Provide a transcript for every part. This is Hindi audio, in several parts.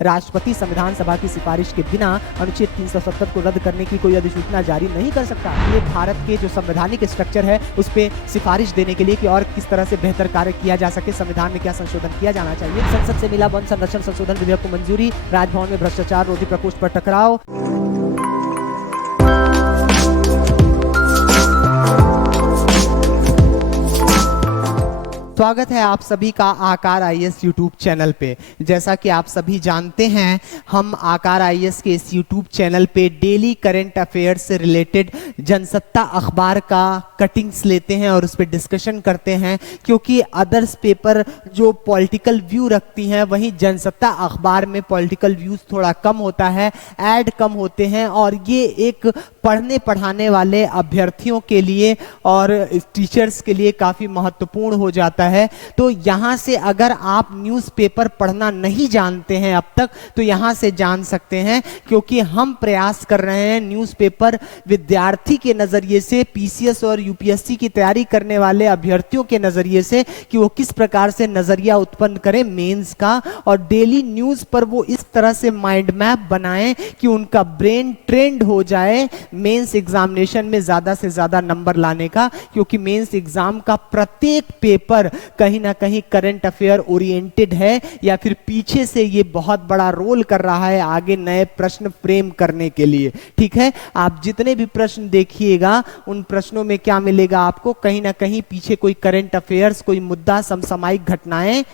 राष्ट्रपति संविधान सभा की सिफारिश के बिना अनुच्छेद 370 को रद्द करने की कोई अधिसूचना जारी नहीं कर सकता। ये भारत के जो संवैधानिक स्ट्रक्चर है उस पे सिफारिश देने के लिए कि और किस तरह से बेहतर कार्य किया जा सके, संविधान में क्या संशोधन किया जाना चाहिए। संसद से मिला वन संरक्षण संशोधन विधेयक को मंजूरी, राजभवन में भ्रष्टाचार रोधी प्रकोष्ठ पर टकराव। स्वागत है आप सभी का आकार आईएएस यूट्यूब चैनल पे। जैसा कि आप सभी जानते हैं, हम आकार आईएएस के इस यूट्यूब चैनल पे डेली करंट अफेयर्स से रिलेटेड जनसत्ता अखबार का कटिंग्स लेते हैं और उस पर डिस्कशन करते हैं, क्योंकि अदर्स पेपर जो पॉलिटिकल व्यू रखती हैं वहीं जनसत्ता अखबार में पॉलिटिकल व्यूज थोड़ा कम होता है, ऐड कम होते हैं और ये एक पढ़ने पढ़ाने वाले अभ्यर्थियों के लिए और टीचर्स के लिए काफ़ी महत्वपूर्ण हो जाता है। तो यहाँ से अगर आप न्यूज़पेपर पढ़ना नहीं जानते हैं अब तक, तो यहाँ से जान सकते हैं, क्योंकि हम प्रयास कर रहे हैं न्यूज़पेपर विद्यार्थी के नज़रिए से, पीसीएस और यूपीएससी की तैयारी करने वाले अभ्यर्थियों के नज़रिए से, कि वो किस प्रकार से नज़रिया उत्पन्न करें मेंस का, और डेली न्यूज़ पर वो इस तरह से माइंड मैप बनाएं कि उनका ब्रेन ट्रेंड हो जाए मेंस एग्जामिनेशन में ज़्यादा से ज़्यादा नंबर लाने का। क्योंकि मेंस एग्जाम का प्रत्येक पेपर कहीं ना कहीं करंट अफेयर ओरिएंटेड है, या फिर पीछे से ये बहुत बड़ा रोल कर रहा है आगे नए प्रश्न फ्रेम करने के लिए। ठीक है, आप जितने भी प्रश्न देखिएगा उन प्रश्नों में क्या मिलेगा आपको, कहीं ना कहीं पीछे कोई करंट अफेयर्स, कोई मुद्दा, समसामयिक घटनाएं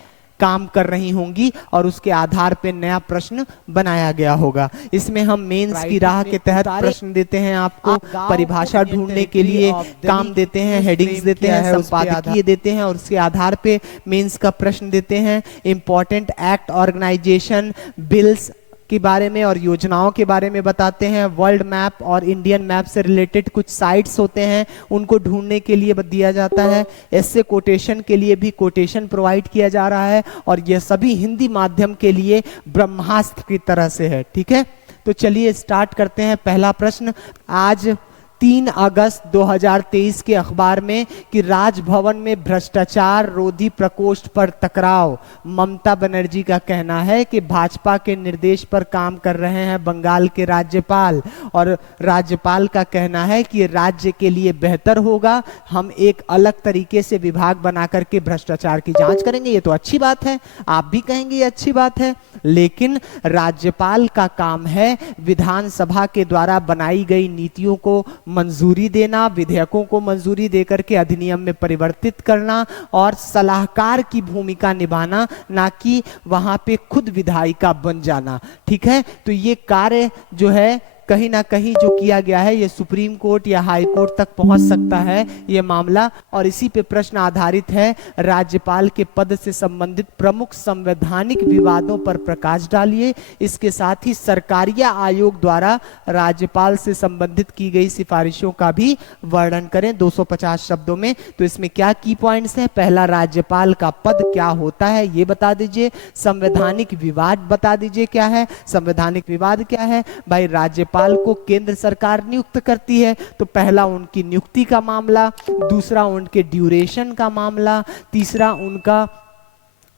काम कर रही होंगी और उसके आधार पे नया प्रश्न बनाया गया होगा। इसमें हम मेंस की राह के तहत प्रश्न देते हैं, आपको परिभाषा ढूंढने के लिए काम देते हैं, हेडिंग्स देते हैं, संपादकीय देते हैं और उसके आधार पे मेंस का प्रश्न देते हैं। इंपॉर्टेंट एक्ट, ऑर्गेनाइजेशन, बिल्स के बारे में और योजनाओं के बारे में बताते हैं। वर्ल्ड मैप और इंडियन मैप से रिलेटेड कुछ साइट्स होते हैं, उनको ढूंढने के लिए दिया जाता है। ऐसे कोटेशन के लिए भी कोटेशन प्रोवाइड किया जा रहा है और यह सभी हिंदी माध्यम के लिए ब्रह्मास्त्र की तरह से है। ठीक है, तो चलिए स्टार्ट करते हैं। पहला प्रश्न आज 3 अगस्त 2023 के अखबार में कि राजभवन में भ्रष्टाचार रोधी प्रकोष्ठ पर टकराव। ममता बनर्जी का कहना है कि भाजपा के निर्देश पर काम कर रहे हैं बंगाल के राज्यपाल, और राज्यपाल का कहना है कि राज्य के लिए बेहतर होगा हम एक अलग तरीके से विभाग बना करके भ्रष्टाचार की जांच करेंगे। ये तो अच्छी बात है, आप भी कहेंगे ये अच्छी बात है, लेकिन राज्यपाल का काम है विधानसभा के द्वारा बनाई गई नीतियों को मंजूरी देना, विधेयकों को मंजूरी देकर के अधिनियम में परिवर्तित करना और सलाहकार की भूमिका निभाना, ना कि वहां पे खुद विधायिका बन जाना। ठीक है, तो ये कार्य जो है कहीं ना कहीं जो किया गया है ये सुप्रीम कोर्ट या हाई कोर्ट तक पहुंच सकता है ये मामला, और इसी पे प्रश्न आधारित है। राज्यपाल के पद से संबंधित प्रमुख संवैधानिक विवादों पर प्रकाश डालिए। इसके साथ ही सरकारिया आयोग द्वारा राज्यपाल से संबंधित की गई सिफारिशों का भी वर्णन करें 250 शब्दों में। तो इसमें क्या की पॉइंट्स हैं? पहला, राज्यपाल का पद क्या होता है ये बता दीजिए। संवैधानिक विवाद बता दीजिए क्या है। संवैधानिक विवाद क्या है भाई? राज्यपाल को केंद्र सरकार नियुक्त करती है, तो पहला उनकी नियुक्ति का मामला, दूसरा उनके ड्यूरेशन का मामला, तीसरा उनका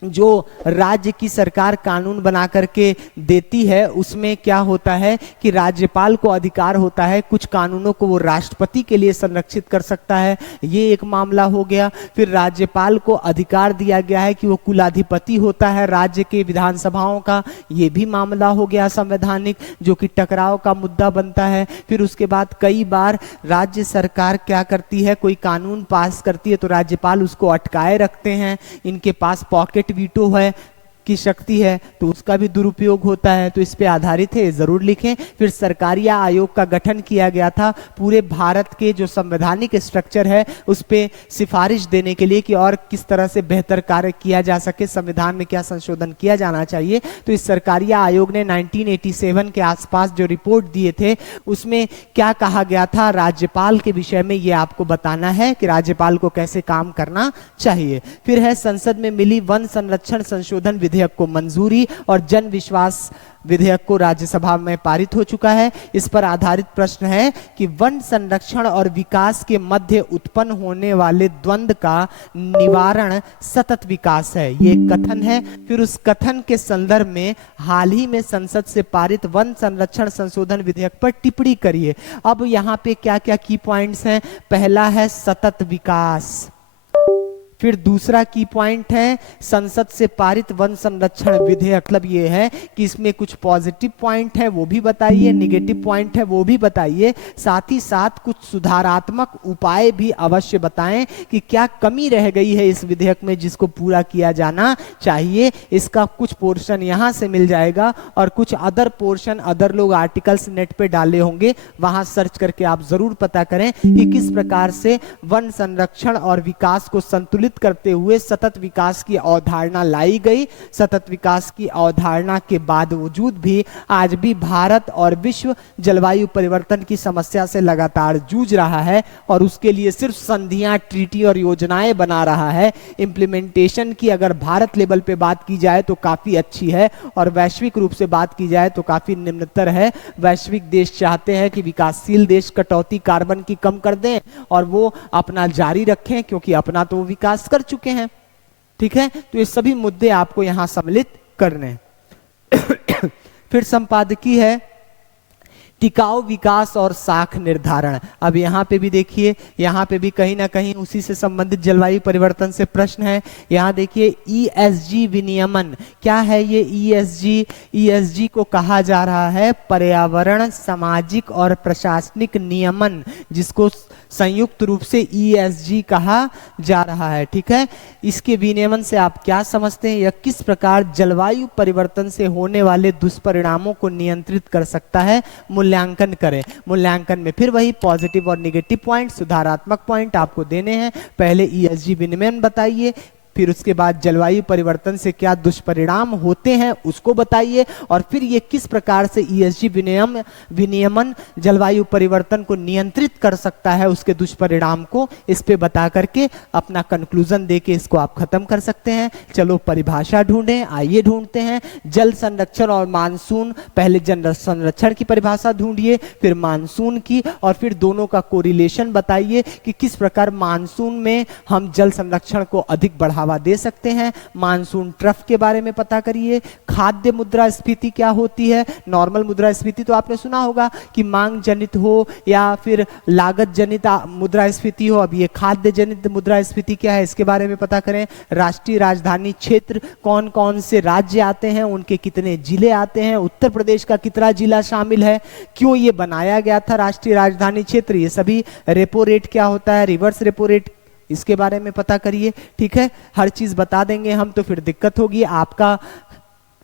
जो राज्य की सरकार कानून बना करके देती है उसमें क्या होता है कि राज्यपाल को अधिकार होता है कुछ कानूनों को वो राष्ट्रपति के लिए संरक्षित कर सकता है, ये एक मामला हो गया। फिर राज्यपाल को अधिकार दिया गया है कि वो कुलाधिपति होता है राज्य के विधानसभाओं का, ये भी मामला हो गया संवैधानिक, जो कि टकराव का मुद्दा बनता है। फिर उसके बाद कई बार राज्य सरकार क्या करती है, कोई कानून पास करती है तो राज्यपाल उसको अटकाए रखते हैं, इनके पास पॉकेट वीटो है की शक्ति है, तो उसका भी दुरुपयोग होता है। तो इस पे आधारित है, जरूर लिखें। फिर सरकारिया आयोग का गठन किया गया था पूरे भारत के जो संवैधानिक स्ट्रक्चर है उस पे सिफारिश देने के लिए कि और किस तरह से बेहतर कार्य किया जा सके, संविधान में क्या संशोधन किया जाना चाहिए। तो इस सरकारिया आयोग ने 1987 के आसपास जो रिपोर्ट दिए थे उसमें क्या कहा गया था राज्यपाल के विषय में, ये आपको बताना है कि राज्यपाल को कैसे काम करना चाहिए। फिर है संसद में मिली वन संरक्षण संशोधन विधेयक को मंजूरी और जन विश्वास विधेयक को राज्यसभा में पारित हो चुका है। इस पर आधारित प्रश्न है कि वन संरक्षण और विकास के मध्य उत्पन्न होने वाले द्वंद्व का निवारण सतत विकास है, ये कथन है। फिर उस कथन के संदर्भ में हाल ही में संसद से पारित वन संरक्षण संशोधन विधेयक पर टिप्पणी करिए। अब यहाँ पे क्या क्या की पॉइंट्स हैं? पहला है सतत विकास, फिर दूसरा की पॉइंट है संसद से पारित वन संरक्षण विधेयक। मतलब ये है कि इसमें कुछ पॉजिटिव पॉइंट है वो भी बताइए, नेगेटिव पॉइंट है वो भी बताइए, साथ ही साथ कुछ सुधारात्मक उपाय भी अवश्य बताएं कि क्या कमी रह गई है इस विधेयक में जिसको पूरा किया जाना चाहिए। इसका कुछ पोर्शन यहाँ से मिल जाएगा और कुछ अदर पोर्शन अदर लोग आर्टिकल्स नेट पे डाले होंगे, वहां सर्च करके आप जरूर पता करें कि किस प्रकार से वन संरक्षण और विकास को संतुलित करते हुए सतत विकास की अवधारणा लाई गई। सतत विकास की अवधारणा के बावजूद भी आज भी भारत और विश्व जलवायु परिवर्तन की समस्या से लगातार जूझ रहा है और उसके लिए सिर्फ संधियां, ट्रीटी और योजनाएं बना रहा है। इंप्लीमेंटेशन की अगर भारत लेवल पे बात की जाए तो काफी अच्छी है और वैश्विक रूप से बात की जाए तो काफी निम्नतर है। वैश्विक देश चाहते हैं कि विकासशील देश कटौती कार्बन की कम कर दें और वो अपना जारी रखें क्योंकि अपना तो विकास कर चुके हैं। ठीक है, तो ये सभी मुद्दे आपको यहां सम्मिलित करने। फिर संपादकीय है टिकाऊ विकास और साख निर्धारण। अब यहाँ पे भी देखिए, यहाँ पे भी कहीं ना कहीं उसी से संबंधित जलवायु परिवर्तन से प्रश्न है। यहाँ देखिए ESG विनियमन, क्या है ये ESG? ESG को कहा जा रहा है पर्यावरण, सामाजिक और प्रशासनिक नियमन, जिसको संयुक्त रूप से ESG कहा जा रहा है। ठीक है, इसके विनियमन से आप क्या समझते हैं? यह किस प्रकार जलवायु परिवर्तन से होने वाले दुष्परिणामों को नियंत्रित कर सकता है? मूल्यांकन करें। मूल्यांकन में फिर वही पॉजिटिव और नेगेटिव पॉइंट, सुधारात्मक पॉइंट आपको देने हैं। पहले ESG विनियमन बताइए, फिर उसके बाद जलवायु परिवर्तन से क्या दुष्परिणाम होते हैं उसको बताइए, और फिर ये किस प्रकार से ESG विनियमन जलवायु परिवर्तन को नियंत्रित कर सकता है, उसके दुष्परिणाम को इस पे बता करके अपना कंक्लूजन देके इसको आप खत्म कर सकते हैं। चलो परिभाषा ढूंढें, आइए ढूंढते हैं। जल संरक्षण और मानसून, पहले जल संरक्षण की परिभाषा ढूंढिए, फिर मानसून की, और फिर दोनों का कोरिलेशन बताइए कि किस प्रकार मानसून में हम जल संरक्षण को अधिक बढ़ा बढ़ावा दे सकते हैं। मानसून ट्रफ के बारे में पता करिए। खाद्य मुद्रास्फीति क्या होती है? नॉर्मल मुद्रास्फीति तो आपने सुना होगा कि मांग जनित हो या फिर लागत जनित मुद्रास्फीति हो। अब ये खाद्य जनित मुद्रास्फीति क्या है इसके बारे में पता करें। राष्ट्रीय राजधानी क्षेत्र, कौन कौन से राज्य आते हैं, उनके कितने जिले आते हैं, उत्तर प्रदेश का कितना जिला शामिल है, क्यों ये बनाया गया था राष्ट्रीय राजधानी क्षेत्र, ये सभी, रेपो रेट क्या होता है, रिवर्स रेपो रेट, इसके बारे में पता करिए। ठीक है, हर चीज बता देंगे हम तो फिर दिक्कत होगी, आपका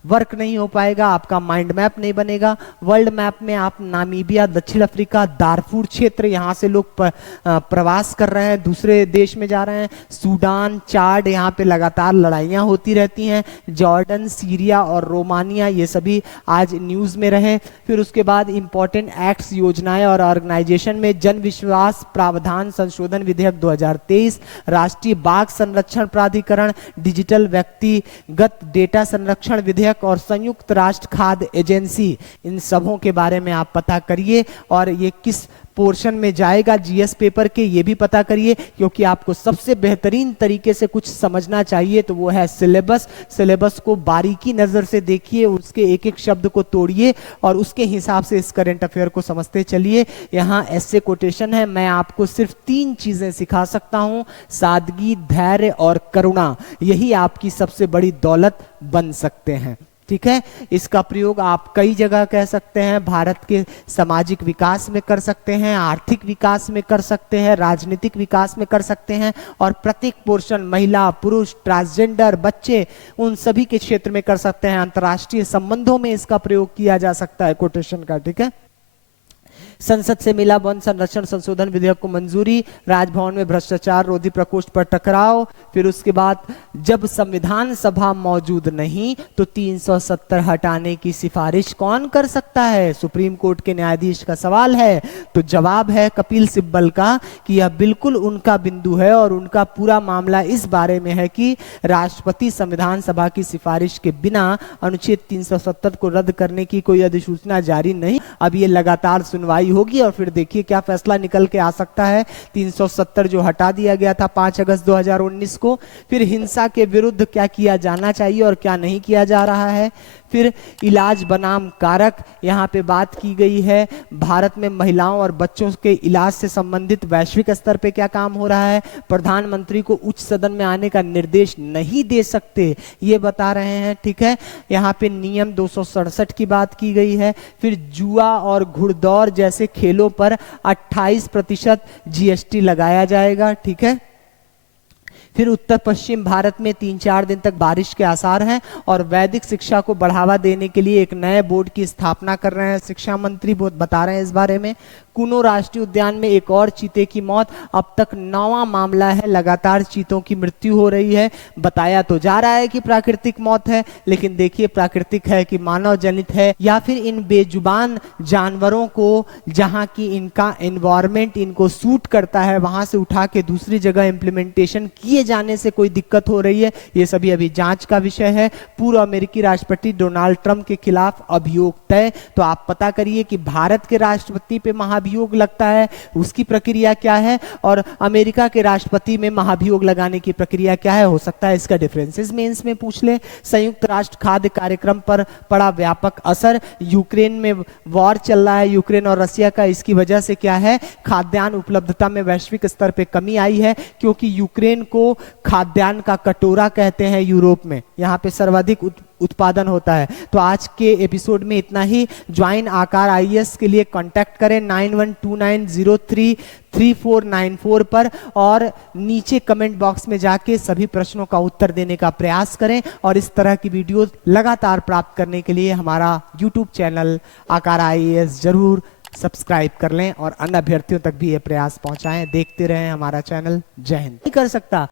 वर्क नहीं हो पाएगा, आपका माइंड मैप नहीं बनेगा। वर्ल्ड मैप में आप नामीबिया, दक्षिण अफ्रीका, दारफूर क्षेत्र, यहाँ से लोग प्रवास कर रहे हैं, दूसरे देश में जा रहे हैं। सूडान, चाड, यहाँ पे लगातार लड़ाइयाँ होती रहती हैं। जॉर्डन, सीरिया और रोमानिया, ये सभी आज न्यूज़ में रहे। फिर उसके बाद इंपॉर्टेंट एक्ट्स, योजनाएं और ऑर्गेनाइजेशन में जन विश्वास प्रावधान संशोधन विधेयक 2023, राष्ट्रीय बाघ संरक्षण प्राधिकरण, डिजिटल व्यक्तिगत डेटा संरक्षण विधेयक और संयुक्त राष्ट्र खाद्य एजेंसी, इन सबों के बारे में आप पता करिए। और ये किस पोर्शन में जाएगा जीएस पेपर के, ये भी पता करिए, क्योंकि आपको सबसे बेहतरीन तरीके से कुछ समझना चाहिए तो वो है सिलेबस। सिलेबस को बारीकी नजर से देखिए, उसके एक एक शब्द को तोड़िए और उसके हिसाब से इस करंट अफेयर को समझते चलिए। यहाँ ऐसे कोटेशन है, मैं आपको सिर्फ 3 चीजें सिखा सकता हूँ, सादगी, धैर्य और करुणा, यही आपकी सबसे बड़ी दौलत बन सकते हैं। ठीक है, इसका प्रयोग आप कई जगह कह सकते हैं। भारत के सामाजिक विकास में कर सकते हैं, आर्थिक विकास में कर सकते हैं, राजनीतिक विकास में कर सकते हैं, और प्रत्येक पोर्शन महिला, पुरुष, ट्रांसजेंडर, बच्चे, उन सभी के क्षेत्र में कर सकते हैं। अंतर्राष्ट्रीय संबंधों में इसका प्रयोग किया जा सकता है कोटेशन का। ठीक है, संसद से मिला वन संरक्षण संशोधन विधेयक को मंजूरी, राजभवन में भ्रष्टाचार रोधी प्रकोष्ठ पर टकराव, फिर उसके बाद जब संविधान सभा मौजूद नहीं तो 370 हटाने की सिफारिश कौन कर सकता है, सुप्रीम कोर्ट के न्यायाधीश का सवाल है। तो जवाब है कपिल सिब्बल का कि यह बिल्कुल उनका बिंदु है और उनका पूरा मामला इस बारे में है कि राष्ट्रपति संविधान सभा की सिफारिश के बिना अनुच्छेद 370 को रद्द करने की कोई अधिसूचना जारी नहीं। अब ये लगातार सुनवाई होगी और फिर देखिए क्या फैसला निकल के आ सकता है। 370 जो हटा दिया गया था 5 अगस्त 2019 को, फिर हिंसा के विरुद्ध क्या किया जाना चाहिए और क्या नहीं किया जा रहा है, फिर इलाज बनाम कारक यहाँ पे बात की गई है, भारत में महिलाओं और बच्चों के इलाज से संबंधित वैश्विक स्तर पे क्या काम हो रहा है, प्रधानमंत्री को उच्च सदन में आने का निर्देश नहीं दे सकते ये बता रहे हैं, ठीक है। यहाँ पे नियम 267 की बात की गई है, फिर जुआ और घुड़दौड़ जैसे खेलों पर 28% जीएसटी लगाया जाएगा, ठीक है। फिर उत्तर पश्चिम भारत में 3-4 दिन तक बारिश के आसार हैं और वैदिक शिक्षा को बढ़ावा देने के लिए एक नए बोर्ड की स्थापना कर रहे हैं, शिक्षा मंत्री बहुत बता रहे हैं इस बारे में। कुनो राष्ट्रीय उद्यान में एक और चीते की मौत, अब तक 9वां मामला है, लगातार चीतों की मृत्यु हो रही है। बताया तो जा रहा है कि प्राकृतिक मौत है, लेकिन देखिए प्राकृतिक है कि मानव जनित है या फिर इन बेजुबान जानवरों को जहां की इनका एनवायरमेंट इनको सूट करता है वहां से उठा के दूसरी जगह इंप्लीमेंटेशन किए जाने से कोई दिक्कत हो रही है, ये सभी अभी जांच का विषय है। पूर्व अमेरिकी राष्ट्रपति डोनाल्ड ट्रंप के खिलाफ अभियोग तय, तो आप पता करिए कि भारत के राष्ट्रपति पे महाभियोग लगता है उसकी प्रक्रिया क्या है और अमेरिका के राष्ट्रपति में महाभियोग लगाने की प्रक्रिया क्या है, हो सकता है इसका डिफरेंसेस मेंस में पूछ ले। संयुक्त राष्ट्र खाद्य कार्यक्रम पर पड़ा व्यापक असर, यूक्रेन में वॉर चल रहा है यूक्रेन और रसिया का, इसकी वजह से क्या है खाद्यान्न उपलब्धता में वैश्विक स्तर पे कमी आई है क्योंकि यूक्रेन को खाद्यान्न का कटोरा कहते हैं यूरोप में, यहाँ पे सर्वाधिक उत्पादन होता है। तो आज के एपिसोड में इतना ही। ज्वाइन आकार आईएएस के लिए कांटेक्ट करें 9129033494 पर और नीचे कमेंट बॉक्स में जाके सभी प्रश्नों का उत्तर देने का प्रयास करें और इस तरह की वीडियोस लगातार प्राप्त करने के लिए हमारा यूट्यूब चैनल आकार आईएएस जरूर सब्सक्राइब कर लें और अन्य अभ्यर्थियों तक भी ये प्रयास पहुंचाएं। देखते रहें हमारा चैनल। जय हिंद। नहीं कर सकता।